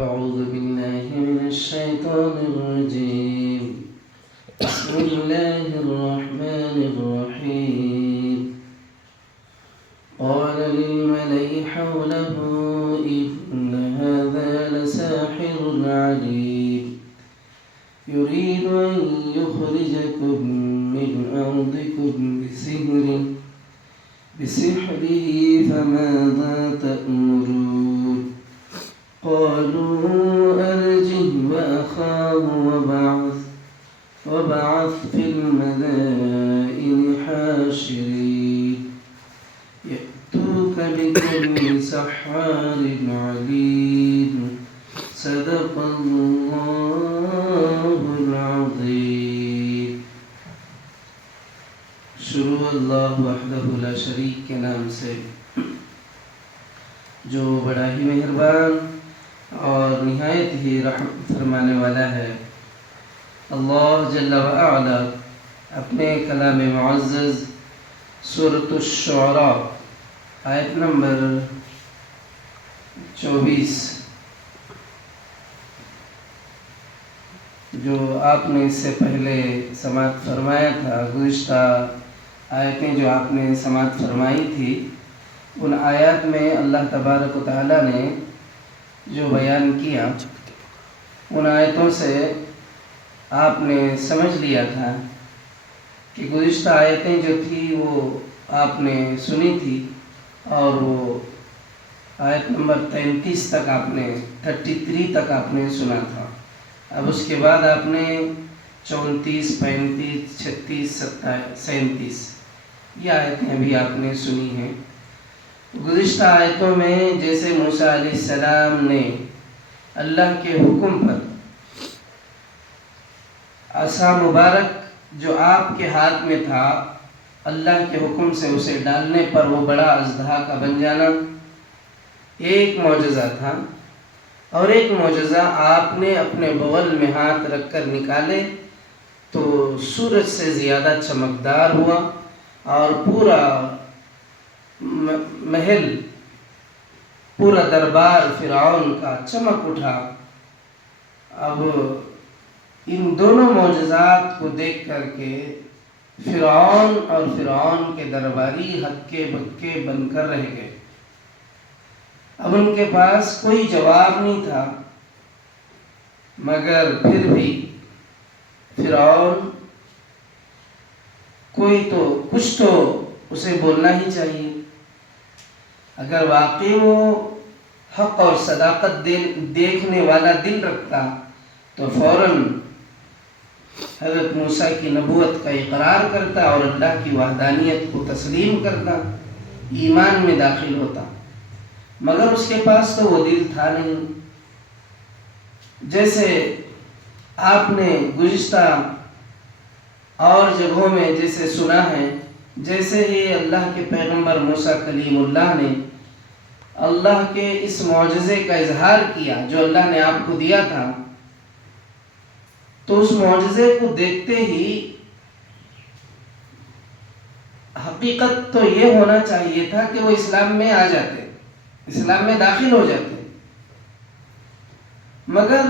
أعوذ بالله من الشيطان الرجيم. بسم الله الرحمن الرحيم. قال للملأ حوله إن هذا لساحر عليم يريد أن يخرجكم من أرضكم بسحره فماذا تأمرون. قالوا أرجه وأخاه وبعث في المدائن حاشرين يأتوك بكل سحار عليم. صدق اللہ العظیم. شروع اللہ وحدہ لا شریک کے نام سے جو بڑا ہی مہربان اور نہایت ہی رحم فرمانے والا ہے. اللہ جل وعلا اپنے کلام معزز سورۃ الشعراء آیت نمبر 24 جو آپ نے اس سے پہلے سماعت فرمایا تھا، گزشتہ آیتیں جو آپ نے سماعت فرمائی تھی، ان آیات میں اللہ تبارک و تعالیٰ نے جو بیان کیا، ان آیتوں سے آپ نے سمجھ لیا تھا کہ گزشتہ آیتیں جو تھی وہ آپ نے سنی تھی اور وہ آیت نمبر 33 تک آپ نے 33 تک آپ نے سنا تھا. اب اس کے بعد آپ نے 34 35 36 37 یہ آیتیں ابھی آپ نے سنی ہیں. گزشتہ آیتوں میں جیسے موسیٰ علیہ السلام نے اللہ کے حکم پر عصا مبارک جو آپ کے ہاتھ میں تھا، اللہ کے حکم سے اسے ڈالنے پر وہ بڑا اژدہا کا بن جانا ایک معجزہ تھا، اور ایک معجزہ آپ نے اپنے بغل میں ہاتھ رکھ کر نکالے تو سورج سے زیادہ چمکدار ہوا اور پورا محل، پورا دربار فرعون کا چمک اٹھا. اب ان دونوں معجزات کو دیکھ کر کے فرعون اور فرعون کے درباری ہکے بکے بن کر رہ گئے. اب ان کے پاس کوئی جواب نہیں تھا، مگر پھر بھی فرعون کچھ تو اسے بولنا ہی چاہیے. اگر واقعی وہ حق اور صداقت دیکھنے والا دل رکھتا تو فوراً حضرت موسیٰ کی نبوت کا اقرار کرتا اور اللہ کی وحدانیت کو تسلیم کرتا، ایمان میں داخل ہوتا، مگر اس کے پاس تو وہ دل تھا نہیں. جیسے آپ نے گزشتہ اور جگہوں میں جیسے سنا ہے، جیسے ہی اللہ کے پیغمبر موسیٰ کلیم اللہ نے اللہ کے اس معجزے کا اظہار کیا جو اللہ نے آپ کو دیا تھا، تو اس معجزے کو دیکھتے ہی حقیقت تو یہ ہونا چاہیے تھا کہ وہ اسلام میں آ جاتے، اسلام میں داخل ہو جاتے، مگر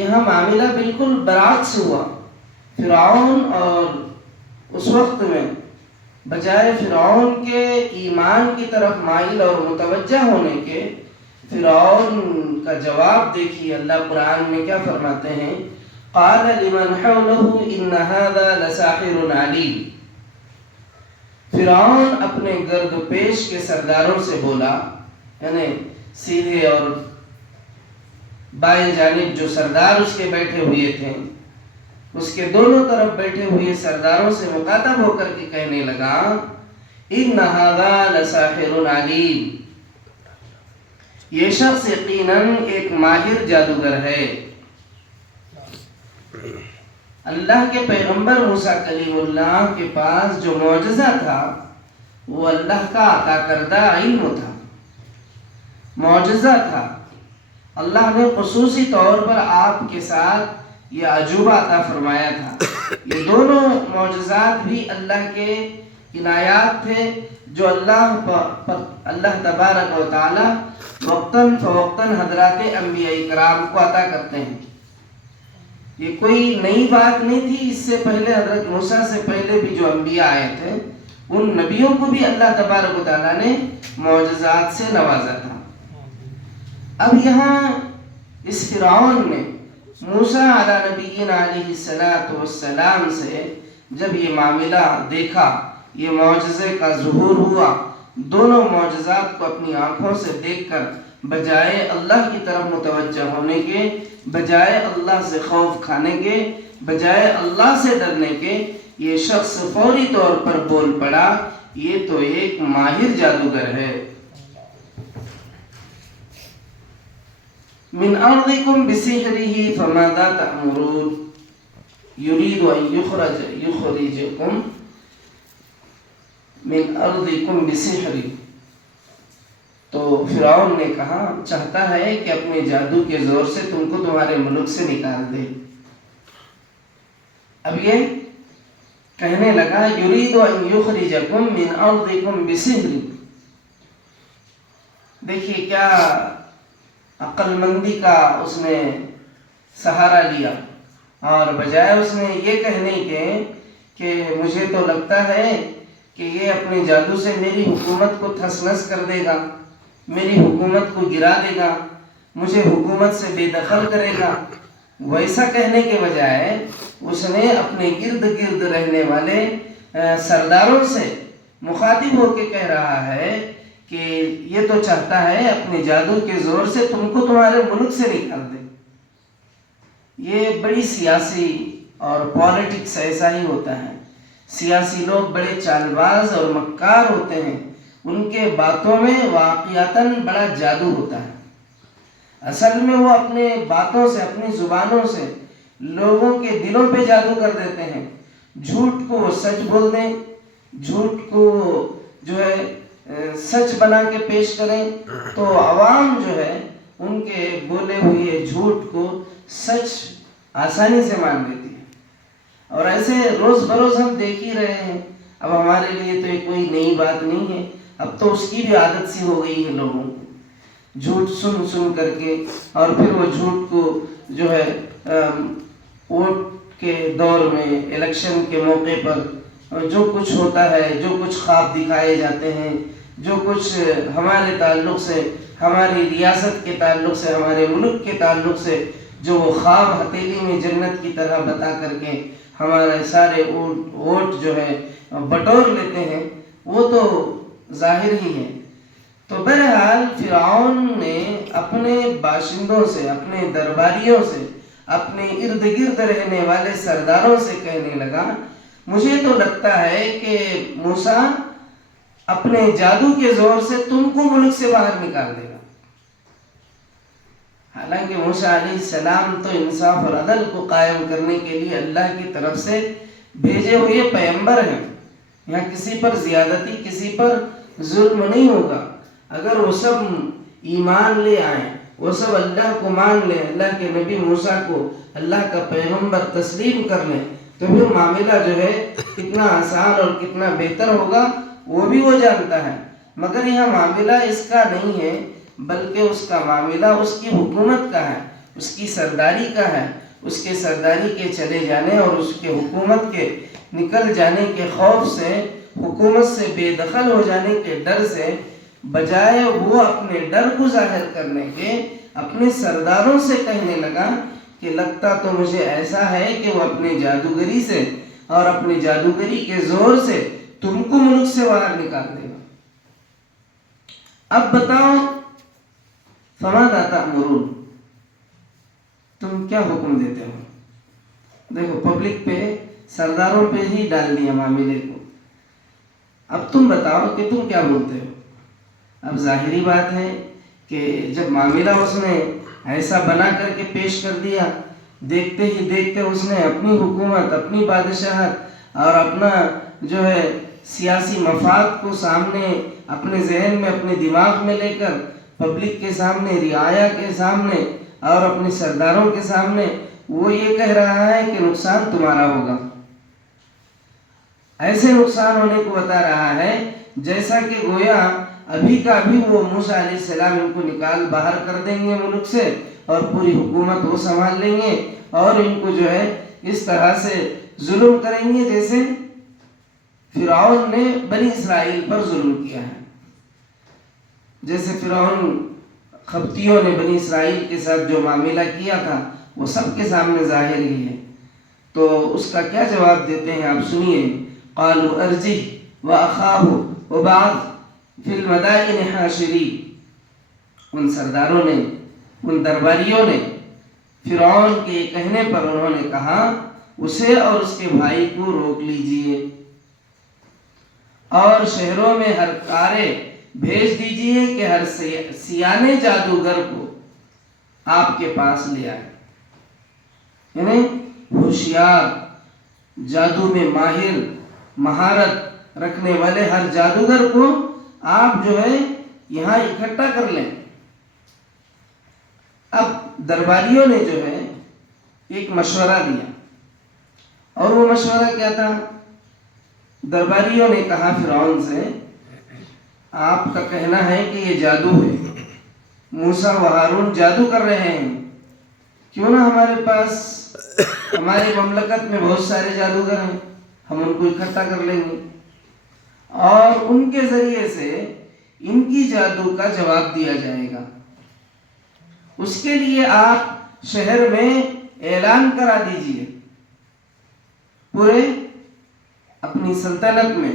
یہاں معاملہ بالکل برعکس ہوا. فرعون اور اس وقت میں بجائے فرعون کے ایمان کی طرف مائل اور متوجہ ہونے کے، فرعون کا جواب دیکھیے اللہ قرآن میں کیا فرماتے ہیں. قال لمن حوله ان هذا لساحر علیم. فرعون اپنے گرد و پیش کے سرداروں سے بولا، یعنی سیدھے اور بائیں جانب جو سردار اس کے بیٹھے ہوئے تھے، اس کے دونوں طرف بیٹھے ہوئے سرداروں سے مخاطب ہو کر کے کہنے لگا ان ھذا لساحر علیم، یہ شخص یقیناً ایک ماہر جادوگر ہے. اللہ کے پیغمبر موسیٰ کلیم اللہ کے پاس جو معجزہ تھا وہ اللہ کا عطا کردہ علم تھا، معجزہ تھا. اللہ نے خصوصی طور پر آپ کے ساتھ یہ عجوبہ عطا فرمایا تھا. یہ دونوں معجزات بھی اللہ کے عنایات تھے جو اللہ تبارک و تعالی وقتاً فوقتاً حضرات انبیاء کرام کو عطا کرتے ہیں۔ یہ کوئی نئی بات نہیں تھی، اس سے پہلے حضرت موسیٰ سے پہلے بھی جو انبیاء آئے تھے ان نبیوں کو بھی اللہ تبارک و تعالیٰ نے معجزات سے نوازا تھا۔ اب یہاں اس فرعون نے موسیٰ علیہ نبینا علیہ السلام سے جب یہ معاملہ دیکھا، یہ معجزے کا ظہور ہوا، دونوں معجزات کو اپنی آنکھوں سے دیکھ کر بجائے اللہ کی طرف متوجہ ہونے کے، بجائے اللہ سے خوف کھانے کے، بجائے اللہ سے ڈرنے کے، یہ شخص فوری طور پر بول پڑا یہ تو ایک ماہر جادوگر ہے۔ من ارضکم بسحرہ فماذا تأمرون یرید ان یخرجکم من ارضکم بسحرہ۔ تو فرعون نے کہا چاہتا ہے کہ اپنے جادو کے زور سے تم کو تمہارے ملک سے نکال دے۔ اب یہ کہنے لگا یرید ان یخرجکم من ارضکم بسحر۔ دیکھیے کیا عقل مندی کا اس نے سہارا لیا، اور بجائے اس نے یہ کہنے کے کہ مجھے تو لگتا ہے کہ یہ اپنے جادو سے میری حکومت کو تھس نس کر دے گا، میری حکومت کو گرا دے گا، مجھے حکومت سے بے دخل کرے گا، ویسا کہنے کے بجائے اس نے اپنے گرد گرد رہنے والے سرداروں سے مخاطب ہو کے کہہ رہا ہے کہ یہ تو چاہتا ہے اپنے جادو کے زور سے تم کو تمہارے ملک سے نکال دے۔ یہ بڑی سیاسی اور پالیٹکس ایسا ہی ہوتا ہے، سیاسی لوگ بڑے چال باز اور مکار ہوتے ہیں، ان کے باتوں میں واقعتاً بڑا جادو ہوتا ہے۔ اصل میں وہ اپنے باتوں سے، اپنی زبانوں سے لوگوں کے دلوں پہ جادو کر دیتے ہیں۔ جھوٹ کو وہ سچ بول دیں، جھوٹ کو جو ہے سچ بنا کے پیش کریں تو عوام جو ہے ان کے بولے ہوئے جھوٹ کو سچ آسانی سے مان لیتی ہے، اور ایسے روز بروز ہم دیکھ ہی رہے ہیں۔ اب ہمارے لیے تو یہ کوئی نئی بات نہیں ہے، اب تو اس کی بھی عادت سی ہو گئی ہے لوگوں کو، جھوٹ سن سن کر کے، اور پھر وہ جھوٹ کو جو ہے ووٹ کے دور میں، الیکشن کے موقع پر جو کچھ ہوتا ہے، جو کچھ خواب دکھائے جاتے ہیں، جو کچھ ہمارے تعلق سے، ہماری ریاست کے تعلق سے، ہمارے ملک کے تعلق سے جو وہ خواب ہتھیلی میں جنت کی طرح بتا کر کے ہمارے سارے ووٹ جو ہے بٹور لیتے ہیں، وہ تو ظاہر ہی ہے۔ تو بہرحال فرعون نے اپنے باشندوں سے، اپنے درباریوں سے، اپنے ارد گرد رہنے والے سرداروں سے کہنے لگا مجھے تو لگتا ہے کہ موسیٰ اپنے جادو کے زور سے تم کو ملک سے باہر نکال دے گا۔ حالانکہ موسیٰ علیہ السلام تو انصاف اور عدل کو قائم کرنے کے لیے اللہ کی طرف سے بھیجے ہوئے پیغمبر ہیں، یہاں کسی پر زیادتی، کسی پر ظلم نہیں ہوگا۔ اگر وہ سب ایمان لے آئیں، وہ سب اللہ کو مان لیں، اللہ کے نبی موسیٰ کو اللہ کا پیغمبر تسلیم کر لیں، تو پھر معاملہ جو ہے کتنا آسان اور کتنا بہتر ہوگا وہ بھی وہ جانتا ہے۔ مگر یہاں معاملہ اس کا نہیں ہے، بلکہ اس کا معاملہ اس کی حکومت کا ہے، اس کی سرداری کا ہے، اس کے سرداری کے چلے جانے اور اس کے حکومت کے نکل جانے کے خوف سے، حکومت سے بے دخل ہو جانے کے ڈر سے، بجائے وہ اپنے ڈر کو ظاہر کرنے کے اپنے سرداروں سے کہنے لگا کہ لگتا تو مجھے ایسا ہے کہ وہ اپنے جادوگری سے اور اپنے جادوگری کے زور سے تم کو ملک سے باہر نکال دے گا۔ اب بتاؤ فماذا تأمرون، تم کیا حکم دیتے ہو؟ دیکھو پبلک پہ، سرداروں پہ ہی ڈال دیا معاملے کو، اب تم بتاؤ کہ تم کیا بولتے ہو۔ اب ظاہری بات ہے کہ جب معاملہ اس نے ایسا بنا کر کے پیش کر دیا، دیکھتے ہی دیکھتے اس نے اپنی حکومت، اپنی بادشاہت اور اپنا جو ہے سیاسی مفاد کو سامنے، اپنے ذہن میں، اپنے دماغ میں لے کر پبلک کے سامنے، رعایا کے سامنے اور اپنے سرداروں کے سامنے وہ یہ کہہ رہا ہے کہ نقصان تمہارا ہوگا، ایسے نقصان ہونے کو بتا رہا ہے جیسا کہ گویا ابھی کا ابھی وہ موسیٰ علیہ السلام ان کو نکال باہر کر دیں گے ملک سے، اور پوری حکومت وہ سنبھال لیں گے، اور ان کو جو ہے اس طرح سے ظلم کریں گے جیسے فرعون نے بنی اسرائیل پر ظلم کیا ہے۔ جیسے فرعون قبطیوں نے بنی اسرائیل کے ساتھ جو معاملہ کیا تھا وہ سب کے سامنے ظاہر ہی ہے۔ تو اس کا کیا جواب دیتے ہیں آپ سنیے۔ قالوا ارجہ واخاہ وبعث فی المدائن حاشرین۔ ان سرداروں نے، ان درباریوں نے فرعون کے کہنے پر انہوں نے کہا اسے اور اس کے بھائی کو روک لیجئے، اور شہروں میں ہر کارے بھیج دیجئے کہ ہر سیانے جادوگر کو آپ کے پاس لے آئے، یعنی ہوشیار، جادو میں ماہر، مہارت رکھنے والے ہر جادوگر کو آپ جو ہے یہاں اکٹھا کر لیں۔ اب درباریوں نے جو ہے ایک مشورہ دیا، اور وہ مشورہ کیا تھا؟ درباریوں نے کہا فرعون سے، آپ کا کہنا ہے کہ یہ جادو ہے، موسیٰ و ہارون جادو کر رہے ہیں، کیوں نہ ہمارے پاس، ہماری مملکت میں بہت سارے جادوگر ہیں، ہم ان کو اکٹھا کر لیں گے اور ان کے ذریعے سے ان کی جادو کا جواب دیا جائے گا۔ اس کے لیے آپ شہر میں اعلان کرا دیجئے، پورے اپنی سلطنت میں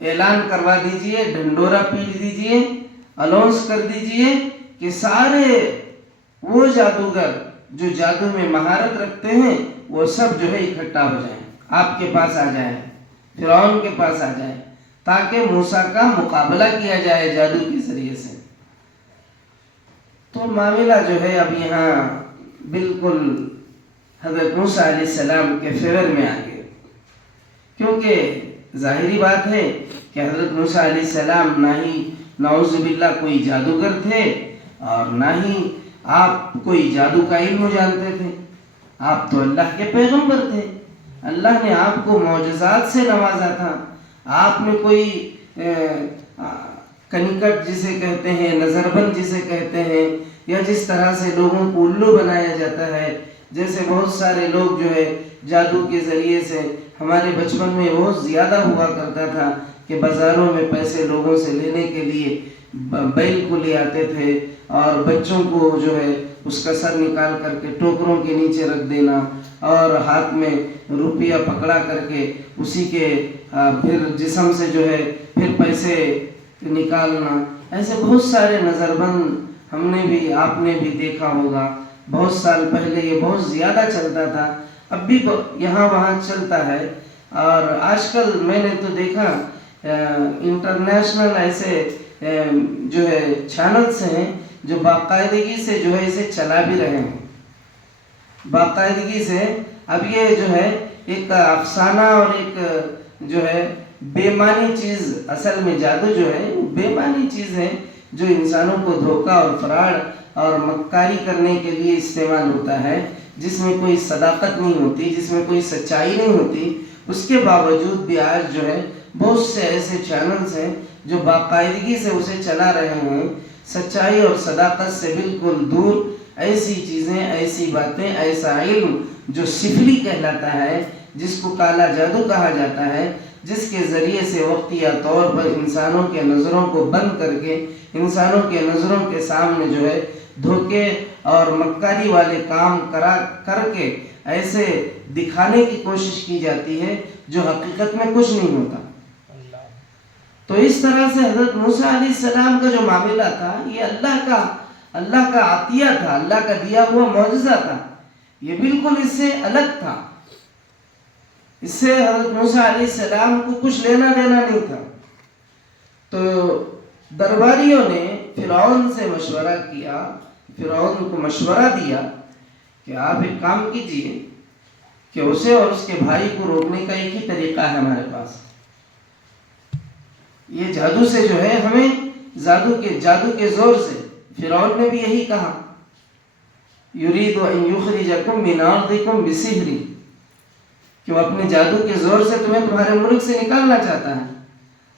اعلان کروا دیجئے، ڈھنڈورا پیٹ دیجئے، اناؤنس کر دیجئے کہ سارے وہ جادوگر جو جادو میں مہارت رکھتے ہیں وہ سب جو ہے اکٹھا ہو جائیں، آپ کے پاس آ جائیں، فرعون کے پاس آ جائیں، تاکہ موسیٰ کا مقابلہ کیا جائے جادو کے ذریعے سے۔ تو معاملہ جو ہے اب یہاں بالکل حضرت موسیٰ علیہ السلام کے فیور میں آ گئے، کیونکہ ظاہری بات ہے کہ حضرت موسیٰ علیہ السلام نہ ہی نعوذ باللہ کوئی جادوگر تھے، اور نہ ہی آپ کوئی جادو کا علم جانتے تھے، آپ تو اللہ کے پیغمبر تھے، اللہ نے آپ کو معجزات سے نوازا تھا، آپ نے کوئی کنکٹ جسے کہتے ہیں، نظر بند جسے کہتے ہیں، یا جس طرح سے لوگوں کو الو بنایا جاتا ہے، جیسے بہت سارے لوگ جو ہے جادو کے ذریعے سے، ہمارے بچپن میں بہت زیادہ ہوا کرتا تھا کہ بازاروں میں پیسے لوگوں سے لینے کے لیے بیل کو لے آتے تھے، اور بچوں کو جو ہے اس کا سر نکال کر کے ٹوکروں کے نیچے رکھ دینا، اور ہاتھ میں روپیہ پکڑا کر کے اسی کے پھر جسم سے جو ہے پھر پیسے نکالنا، ایسے بہت سارے نظر بند ہم نے بھی، آپ نے بھی دیکھا ہوگا۔ بہت سال پہلے یہ بہت زیادہ چلتا تھا، اب بھی یہاں وہاں چلتا ہے، اور آج کل میں نے تو دیکھا انٹرنیشنل ایسے جو ہے چینلز ہیں جو باقاعدگی سے جو ہے اسے چلا بھی رہے ہیں، باقاعدگی سے۔ اب یہ جو ہے ایک افسانہ اور ایک جو ہے بے معنی چیز، اصل میں جادو جو ہے وہ بے معنی چیز ہے جو انسانوں کو دھوکہ اور فراڈ اور مکاری کرنے کے لیے استعمال ہوتا ہے، جس میں کوئی صداقت نہیں ہوتی، جس میں کوئی سچائی نہیں ہوتی۔ اس کے باوجود بھی آج جو ہے بہت سے ایسے چینلز ہیں جو باقاعدگی سے اسے چلا رہے ہیں، سچائی اور صداقت سے بالکل دور، ایسی چیزیں، ایسی باتیں، ایسا علم جو سفلی کہلاتا ہے، جس کو کالا جادو کہا جاتا ہے، جس کے ذریعے سے وقتیہ طور پر انسانوں کے نظروں کو بند کر کے، انسانوں کے نظروں کے سامنے جو ہے دھوکے اور مکاری والے کام کر کے ایسے دکھانے کی کوشش کی جاتی ہے جو حقیقت میں کچھ نہیں ہوتا۔ تو اس طرح سے حضرت موسیٰ علیہ السلام کا جو معاملہ تھا یہ اللہ کا عطیہ تھا، اللہ کا دیا ہوا معجزہ تھا، یہ بالکل اس سے الگ تھا، اس سے حضرت موسیٰ علیہ السلام کو کچھ لینا دینا نہیں تھا۔ تو درباریوں نے فرعون سے مشورہ کیا، فرعون کو مشورہ دیا کہ آپ ایک کام کیجئے کہ اسے اور اس کے بھائی کو روکنے کا ایک ہی طریقہ ہے ہمارے پاس، یہ جادو سے جو ہے ہمیں جادو کے زور سے، فرعون نے بھی یہی کہا، یرید ان یخرجکم من ارضکم بسحر، کہ وہ اپنے جادو کے زور سے تمہیں تمہارے ملک سے نکالنا چاہتا ہے۔